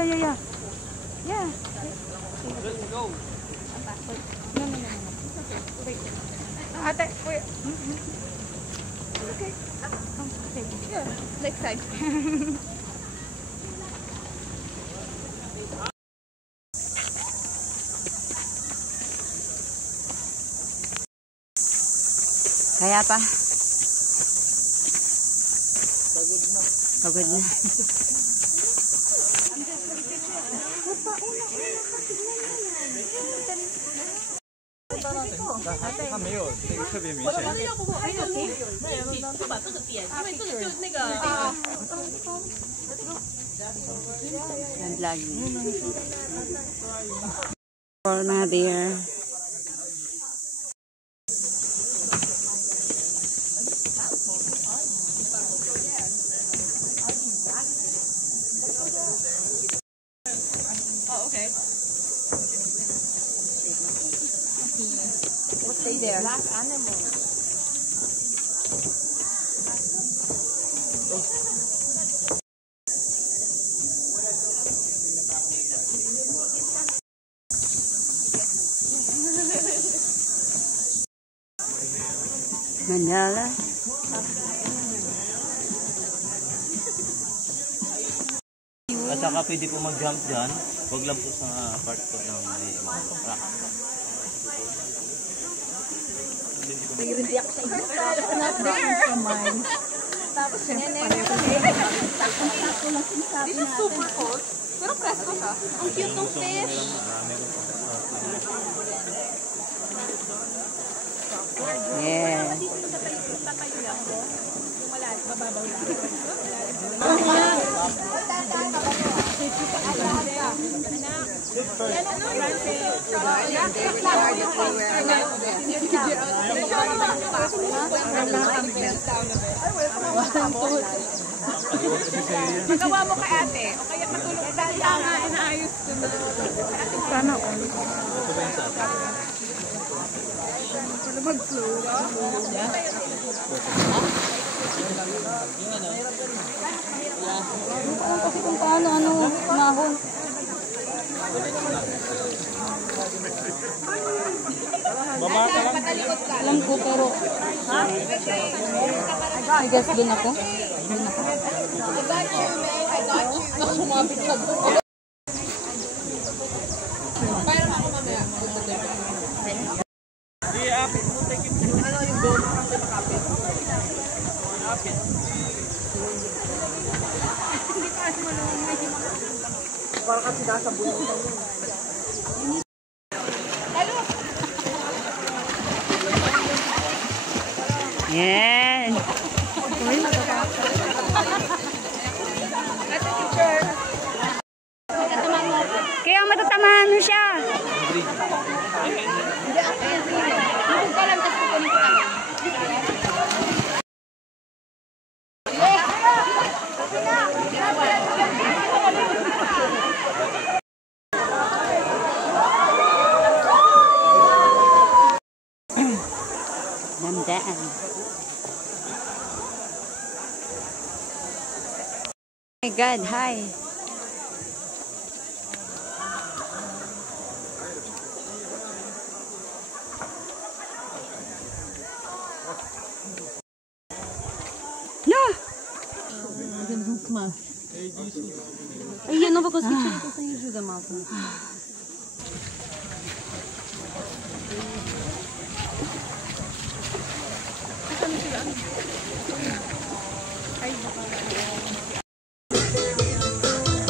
Yeah. Let's go. No. Wait. Ate, wait. Okay. Okay. Yeah. Next time. Kaya pa? Pagod na. All na there. Stay there. Last animal. Manala. At saka pwede po mag-jump dyan. Huwag lang po sa part po ng may mga rock. Nag-rinti ako sa inyo. Not there. Tapos siyempre pareho ko. This is super cold. Pero presko siya. Ang cute ng fish. Yeah. Magawa mo kay ate. O kaya matulog ka dahil nga inaayos ko na. Sana all. Para mag-flow ka? Kasi kung paano, mahon. Alam ko, pero I guess din ako. Sumabit siya doon. Kaya naman ako mamaya. Di, apit mo. Ano yung doon? Kapit. Apit. Para kasi nasa buong Yan. Kaya matatamahan mo siya. Damdaan. Oh my God, hi. No! Io non posso schiacciare questa in giù da mappa.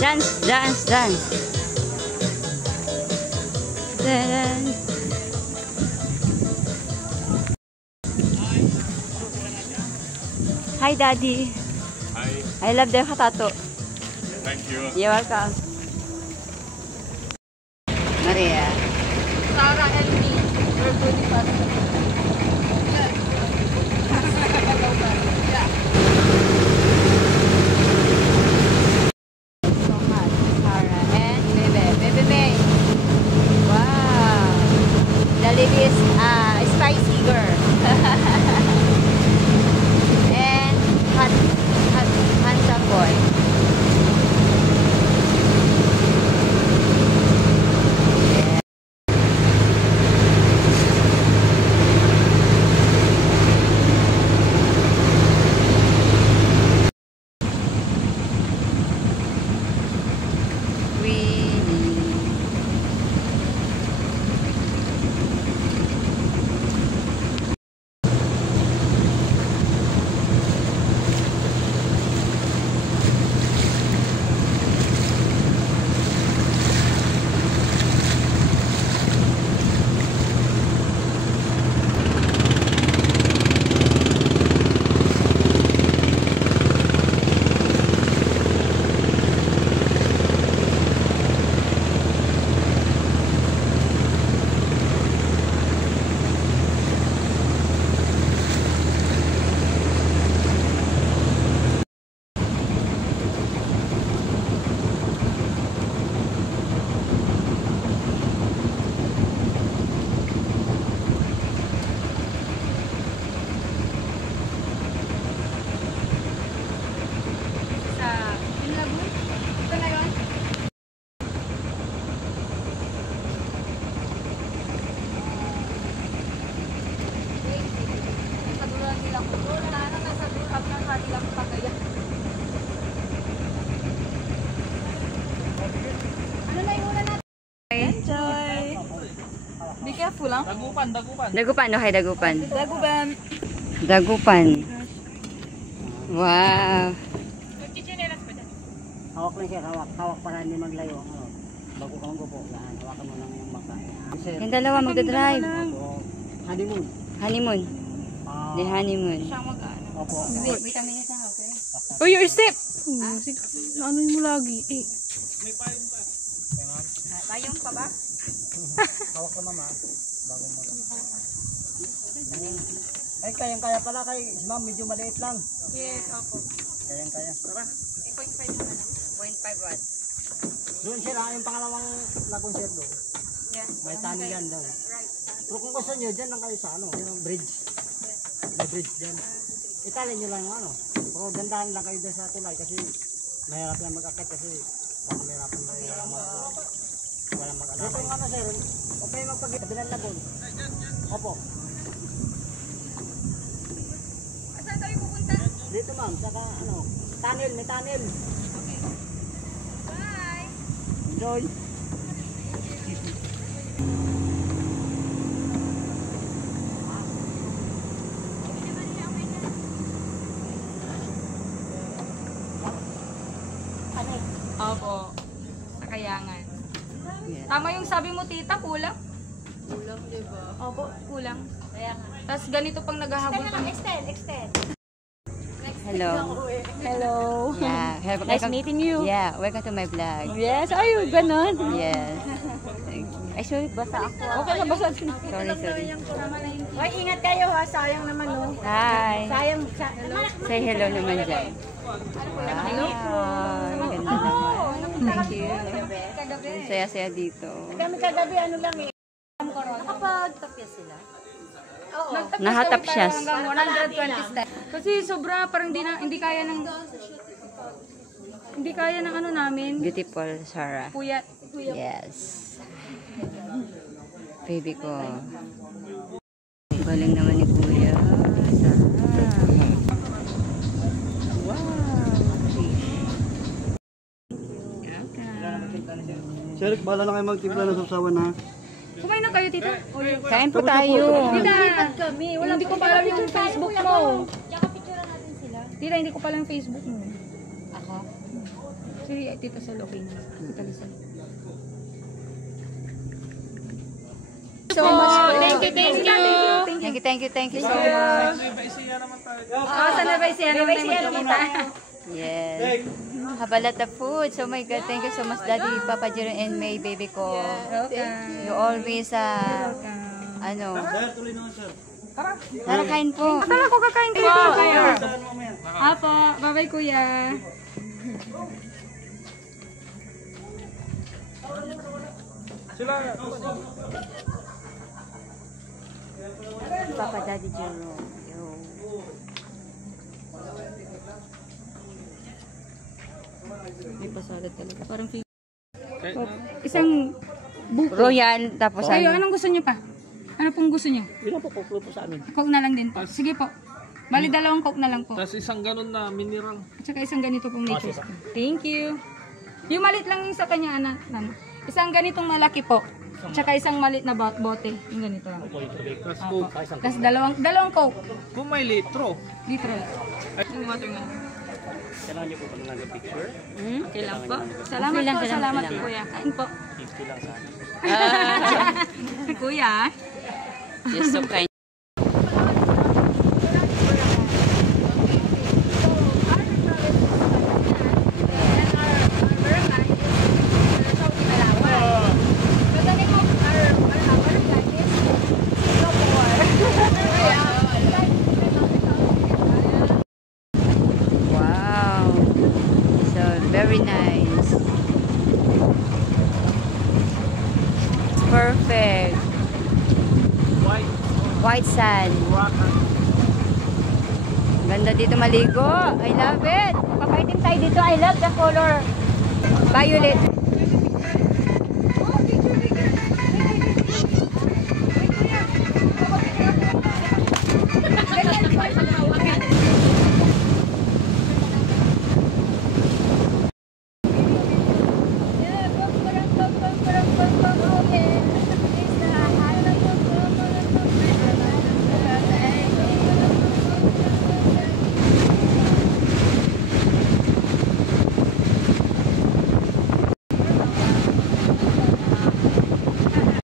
Dance. Dance. Hi, Daddy. Hi. I love the katato. Thank you. You're welcome. Maria. Sarah and me, we're good fast. Is spicy girl and handsome boy. pulang? Dagupan, okay, Dagupan. Dagupan. Dagupan. Wow. Hawak lang siya, hawak. Hawak para hindi maglayo. Ano, bago ka magpupo. Yan, hawakan mo lang yung maka. Kasi, Yung dalawa magdadrive. opo, honeymoon. Honeymoon. Ah, The honeymoon. opo. Oh, your step. Ano mo lagi? Eh. Payong pa ba? Hawak ka mama. Bago mo lang. Ay, kayang-kaya pala kay si ma'am, medyo maliit lang. Yes, ako. Kayang-kaya. Tara. 0.5 naman. 0.5 watts. Doon sila, yung pangalawang na-concert doon. Yeah. May tunnel yan daw. Pero kung gusto nyo, dyan lang kayo sa ano, yung bridge. May bridge dyan. Italin nyo lang yung ano. Pero dandahan lang kayo dyan sa tulay kasi mahirap yan mag-akit kasi baka mahirapan na yung walang mag-alala. Ito yung ano sir, okay magpag-kabilang lagon. Opo. Saan tayo pupunta? Dito ma'am, saka ano, tunnel, may tunnel. Okay. Bye! Enjoy. Opo. Sa Kayangan. Tama yung sabi mo, tita, kulang? Kulang, diba? Opo, kulang. Tapos ganito pang naghahabol pa. Hello. Hello. Yeah. Nice meeting you. Yeah, welcome to my vlog. Yes, ayun, ganon. Yes. Ay, sorry, basa ako. Okay lang, basta. Sorry. Hoy, ingat kayo ha, sayang naman oh. Hi. Sayang, Say hello naman dyan. Hello po. Ganda naman. Thank you. Ang saya-saya dito. kami kagabi, ano lang eh. Nakapag-tapya sila. Oo. Nahatap siya. Hanggang 120 steps. Kasi sobra, parang hindi kaya ng ano namin. Beautiful, Sarah. Puyat. Yes. Baby ko. Galing naman ni Kuya. Sarah. Wow. Sir, bala na kayo magtimpla ng sasawan ha. Kumain na kayo, tita? Kain po tayo. Tita, hindi ko pa alam yung Facebook mo. Tita, hindi ko pa alam yung Facebook mo. Ako? Sige, tita sa okay na. Tita Lisa. So, Thank you so much. Sa Nueva Ecija naman tayo. Yes. Have a lot of food. So my God, thank you so much, Daddy, Papa Jiro, and May, baby ko. Welcome. You always, Tara, kain po. Tara ko kakain po. Apo, bye-bye kuya. Papa, Daddy Jiro. Yo. May pasada talaga. Parang isang buko. Royal, tapos Kayo, ano? anong gusto niyo pa? Ano pong gusto niyo? Yun po, kukulo po sa amin. Coke na lang din po. Sige po. Bali, dalawang Coke na lang po. Tapos isang ganun na mineral. At saka isang ganito pong nature spoon. Thank you. Yung malit lang yung sa kanya, anak. Isang ganitong malaki po. At saka isang malit na bote. Yung ganito lang. Tapos Coke. Tapos dalawang Coke. Kung may litro. Litro. Yung water nga. Kailangan niyo po pa ng picture? Okay lang po. Salamat Okay lang, po. salamat Salamat lang. po, kuya. Kain po. 50 lang sana. Kuya. You're so kind. Wow. So, very nice. Perfect. White sand. Ganda dito maligo. I love it. Papaitim tayo dito. I love the color. Violet.